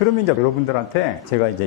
그러면 이제 여러분들한테 제가 이제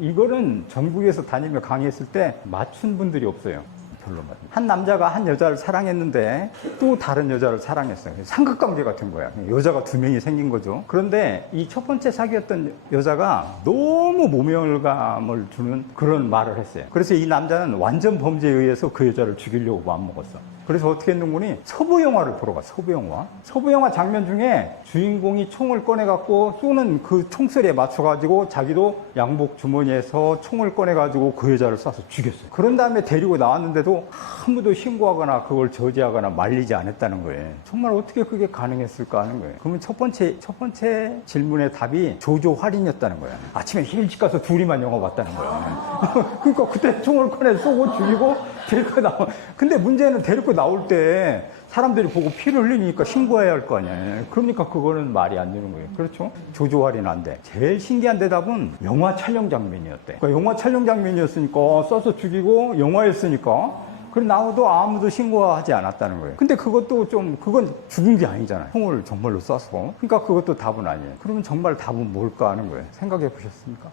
이거는 전국에서 다니며 강의했을 때 맞춘 분들이 없어요. 별로. 한 남자가 한 여자를 사랑했는데 또 다른 여자를 사랑했어요. 삼각관계 같은 거야. 여자가 두 명이 생긴 거죠. 그런데 이 첫 번째 사귀었던 여자가 너무 모멸감을 주는 그런 말을 했어요. 그래서 이 남자는 완전 범죄에 의해서 그 여자를 죽이려고 마음먹었어. 그래서 어떻게 했는구니 서부 영화를 보러 가. 서부 영화. 서부 영화 장면 중에 주인공이 총을 꺼내갖고 쏘는 그 총소리에 맞춰가지고 자기도 양복 주머니에서 총을 꺼내가지고 그 여자를 쏴서 죽였어요. 그런 다음에 데리고 나왔는데도 아무도 신고하거나 그걸 저지하거나 말리지 않았다는 거예요. 정말 어떻게 그게 가능했을까 하는 거예요. 그러면 첫 번째 질문의 답이 조조할인이었다는 거예요. 아침에 일찍 가서 둘이만 영화 봤다는 거예요. 그러니까 그때 총을 꺼내 쏘고 죽이고 데리고 나와. 근데 문제는 데리고 나올 때 사람들이 보고 피를 흘리니까 신고해야 할 거 아니에요. 그러니까 그거는 말이 안 되는 거예요. 그렇죠? 조조할인 안 돼. 제일 신기한 대답은 영화 촬영 장면이었대. 그러니까 영화 촬영 장면이었으니까 써서 죽이고 영화였으니까 그래 나와도 아무도 신고하지 않았다는 거예요. 근데 그것도 좀 그건 죽은 게 아니잖아요. 총을 정말로 쏴서. 그러니까 그것도 답은 아니에요. 그러면 정말 답은 뭘까 하는 거예요. 생각해 보셨습니까?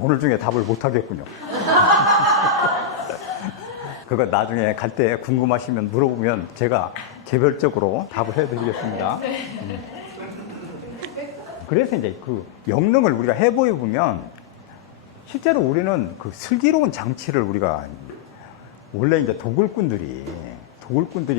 오늘 중에 답을 못 하겠군요. 그거 나중에 갈 때 궁금하시면 물어보면 제가 개별적으로 답을 해드리겠습니다. 그래서 이제 그 영능을 우리가 해보여 보면 실제로 우리는 그 슬기로운 장치를 우리가 원래 이제 도굴꾼들이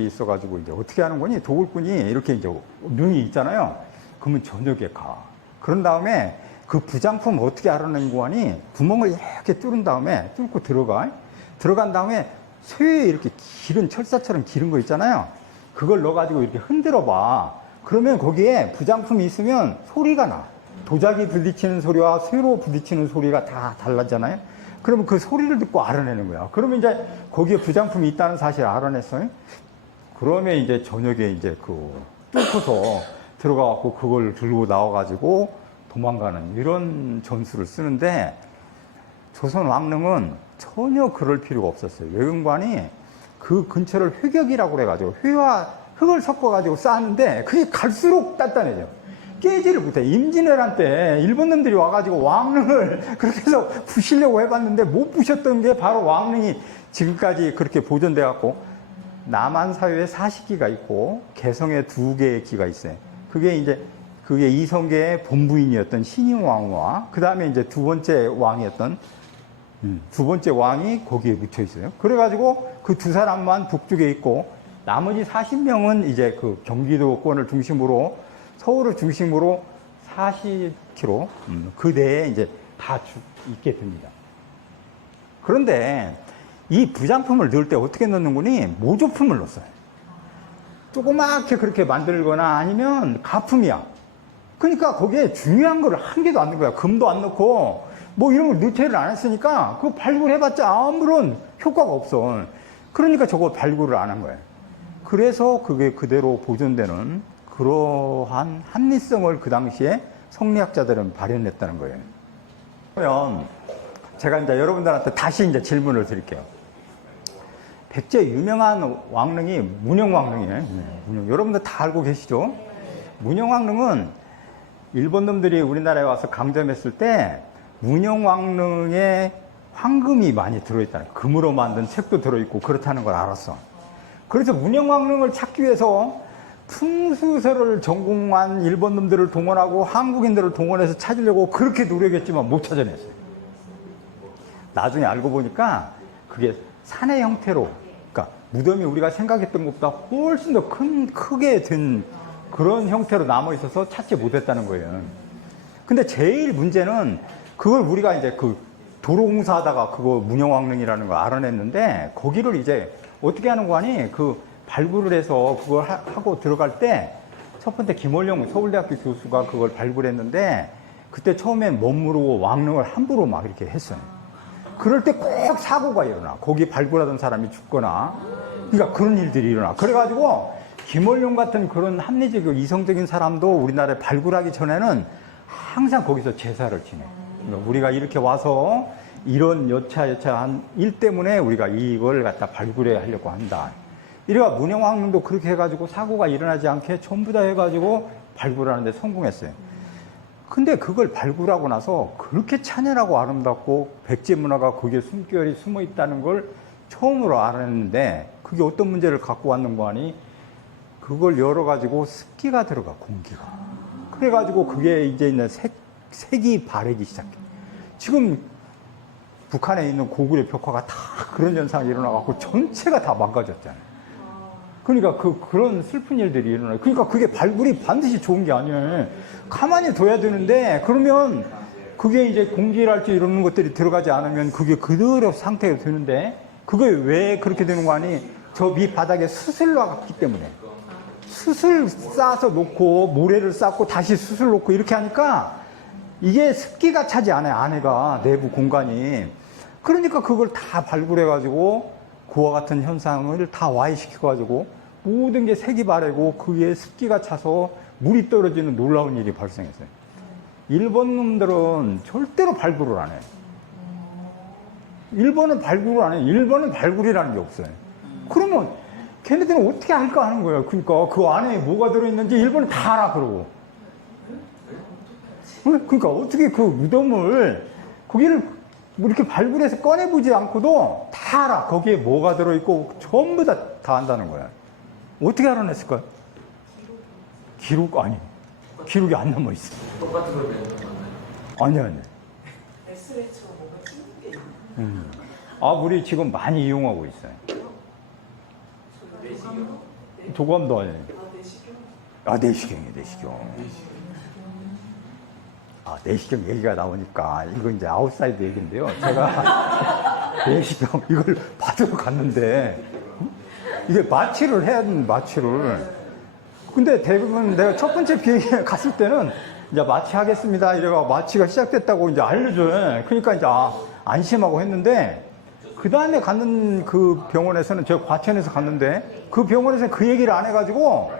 있어가지고 이제 어떻게 하는 거니? 도굴꾼이 이렇게 이제 능이 있잖아요. 그러면 저녁에 가. 그런 다음에 그 부장품 어떻게 알아내는 거니? 구멍을 이렇게 뚫은 다음에 뚫고 들어가. 들어간 다음에 쇠에 이렇게 기른 철사처럼 기른 거 있잖아요. 그걸 넣어가지고 이렇게 흔들어 봐. 그러면 거기에 부장품이 있으면 소리가 나. 도자기 부딪히는 소리와 쇠로 부딪히는 소리가 다 달라잖아요. 그러면 그 소리를 듣고 알아내는 거야. 그러면 이제 거기에 부장품이 있다는 사실을 알아냈어요. 그러면 이제 저녁에 이제 그 뚫고서 들어가갖고 그걸 들고 나와가지고 도망가는 이런 전술을 쓰는데 조선 왕릉은 전혀 그럴 필요가 없었어요. 외근관이 그 근처를 회격이라고 그래가지고 회와 흙을 섞어가지고 쌓았는데 그게 갈수록 단단해져. 깨지를 못해. 임진왜란 때 일본 놈들이 와가지고 왕릉을 그렇게 해서 부시려고 해봤는데 못 부셨던 게 바로 왕릉이 지금까지 그렇게 보존돼갖고 남한 사유에 40기가 있고 개성에 2개의 기가 있어요. 그게 이성계의 본부인이었던 신임왕후와 그 다음에 이제 두 번째 왕이 거기에 묻혀 있어요. 그래가지고 그 두 사람만 북쪽에 있고 나머지 40명은 이제 그 경기도권을 중심으로 서울을 중심으로 40km 그 내에 이제 다 있게 됩니다. 그런데 이 부장품을 넣을 때 어떻게 넣는 거니? 모조품을 넣었어요. 조그맣게 그렇게 만들거나 아니면 가품이야. 그러니까 거기에 중요한 거를 한 개도 안 넣은 거야. 금도 안 넣고 뭐 이런 걸 넣지를 안 했으니까 그거 발굴해봤자 아무런 효과가 없어. 그러니까 저거 발굴을 안 한 거예요. 그래서 그게 그대로 보존되는 그러한 합리성을 그 당시에 성리학자들은 발현했다는 거예요. 그러면 제가 이제 여러분들한테 다시 이제 질문을 드릴게요. 백제 유명한 왕릉이 문영왕릉이에요. 여러분들 다 알고 계시죠? 문영왕릉은 일본 놈들이 우리나라에 와서 강점했을 때 문영왕릉에 황금이 많이 들어있다는 거예요. 금으로 만든 책도 들어있고 그렇다는 걸 알았어. 그래서 문영왕릉을 찾기 위해서 풍수설을 전공한 일본 놈들을 동원하고 한국인들을 동원해서 찾으려고 그렇게 노력했지만 못 찾아냈어요. 나중에 알고 보니까 그게 산의 형태로, 그러니까 무덤이 우리가 생각했던 것보다 훨씬 더 크게 된 그런 형태로 남아있어서 찾지 못했다는 거예요. 근데 제일 문제는 그걸 우리가 이제 그 도로공사하다가 그거 문영왕릉이라는 걸 알아냈는데 거기를 이제 어떻게 하는 거 아니? 그 발굴을 해서 그걸 하고 들어갈 때 첫 번째 김원령 서울대학교 교수가 그걸 발굴했는데 그때 처음엔 멋모르고 왕릉을 함부로 막 이렇게 했어요. 그럴 때 꼭 사고가 일어나. 거기 발굴하던 사람이 죽거나. 그러니까 그런 일들이 일어나. 그래가지고 김원룡 같은 그런 합리적이고 이성적인 사람도 우리나라에 발굴하기 전에는 항상 거기서 제사를 지내. 그러니까 우리가 이렇게 와서 이런 여차한 일 때문에 우리가 이걸 갖다 발굴해 하려고 한다. 이래가 문영왕릉도 그렇게 해가지고 사고가 일어나지 않게 전부 다 해가지고 발굴하는데 성공했어요. 근데 그걸 발굴하고 나서 그렇게 찬연하고 아름답고 백제 문화가 거기에 숨결이 숨어 있다는 걸 처음으로 알았는데, 그게 어떤 문제를 갖고 왔는가 하니 그걸 열어가지고 습기가 들어가, 공기가. 그래가지고 그게 이제 있는 색이 바래기 시작해. 지금 북한에 있는 고구려 벽화가 다 그런 현상이 일어나갖고 전체가 다 망가졌잖아요. 그러니까 그런 슬픈 일들이 일어나요. 그러니까 그게 발굴이 반드시 좋은 게 아니에요. 가만히 둬야 되는데, 그러면 그게 이제 공기랄지 이런 것들이 들어가지 않으면 그게 그대로 상태가 되는데, 그게 왜 그렇게 되는 거 아니? 저 밑바닥에 수슬 놨기 때문에. 수슬 싸서 놓고, 모래를 쌓고, 다시 수슬 놓고, 이렇게 하니까 이게 습기가 차지 않아요, 안에가, 내부 공간이. 그러니까 그걸 다 발굴해가지고, 그와 같은 현상을 다 와해시켜가지고, 모든 게 색이 바래고, 그게 습기가 차서 물이 떨어지는 놀라운 일이 발생했어요. 일본 놈들은 절대로 발굴을 안 해요. 일본은 발굴을 안 해요. 일본은 발굴이라는 게 없어요. 그러면 걔네들은 어떻게 할까 하는 거예요. 그러니까 그 안에 뭐가 들어있는지 일본은 다 알아, 그러고. 그러니까 어떻게 그 무덤을, 거기를 이렇게 발굴해서 꺼내보지 않고도 다 알아. 거기에 뭐가 들어있고 전부 다 안다는 거야. 어떻게 알아냈을까요? 기록, 아니. 기록이 안 남아있어. 똑같은 걸 맨날 만나요? 아니. 아, 우리 지금 많이 이용하고 있어요. 내시경? 조감도 아니에요. 아, 내시경이에요, 내시경. 아, 내시경 얘기가 나오니까, 이거 이제 아웃사이드 얘기인데요. 제가 내시경, 이걸 받으러 갔는데, 이게 마취를 해야 되는 마취를. 근데 대부분 내가 첫 번째 비행기에 갔을 때는, 이제 마취하겠습니다. 이래가 마취가 시작됐다고 이제 알려줘요. 그러니까 이제 안심하고 했는데, 그 다음에 갔는 그 병원에서는, 제가 과천에서 갔는데, 그 병원에서는 그 얘기를 안 해가지고,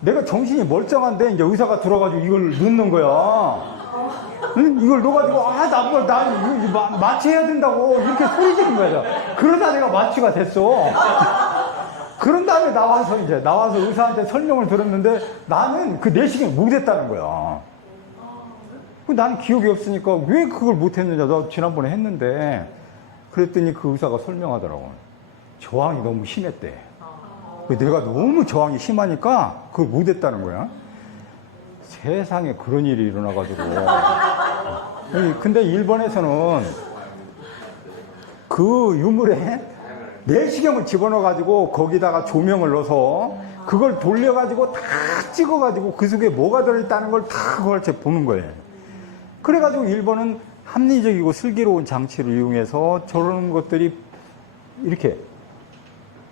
내가 정신이 멀쩡한데, 이제 의사가 들어가지고 이걸 넣는 거야. 응? 이걸 넣어가지고, 나 마취해야 된다고, 이렇게 소리 지른 거야. 그러다 내가 마취가 됐어. 그런 다음에 나와서 의사한테 설명을 들었는데, 나는 그 내시경이 못했다는 거야. 나는 기억이 없으니까 왜 그걸 못했느냐, 나 지난번에 했는데. 그랬더니 그 의사가 설명하더라고. 저항이 너무 심했대. 내가 너무 저항이 심하니까 그걸 못했다는 거야. 세상에 그런 일이 일어나가지고. 근데 일본에서는 그 유물에 내시경을 집어넣어가지고 거기다가 조명을 넣어서 그걸 돌려가지고 다 찍어가지고 그 속에 뭐가 들어있다는 걸 다 그걸 보는 거예요. 그래가지고 일본은 합리적이고 슬기로운 장치를 이용해서 저런 것들이 이렇게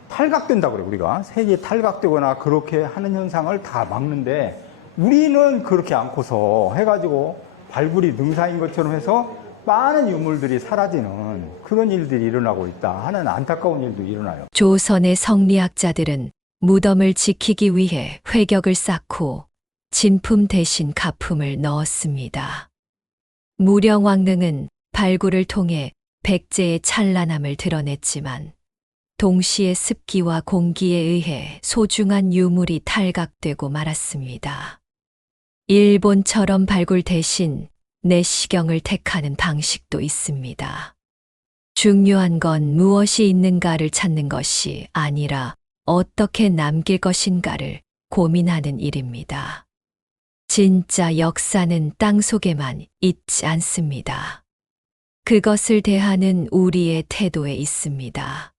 탈각된다고 그래요. 우리가 색이 탈각되거나 그렇게 하는 현상을 다 막는데, 우리는 그렇게 않고서 해가지고 발굴이 능사인 것처럼 해서 많은 유물들이 사라지는 그런 일들이 일어나고 있다 하는 안타까운 일도 일어나요. 조선의 성리학자들은 무덤을 지키기 위해 회격을 쌓고 진품 대신 가품을 넣었습니다. 무령왕릉은 발굴을 통해 백제의 찬란함을 드러냈지만, 동시에 습기와 공기에 의해 소중한 유물이 탈각되고 말았습니다. 일본처럼 발굴 대신 내시경을 택하는 방식도 있습니다. 중요한 건 무엇이 있는가를 찾는 것이 아니라 어떻게 남길 것인가를 고민하는 일입니다. 진짜 역사는 땅속에만 있지 않습니다. 그것을 대하는 우리의 태도에 있습니다.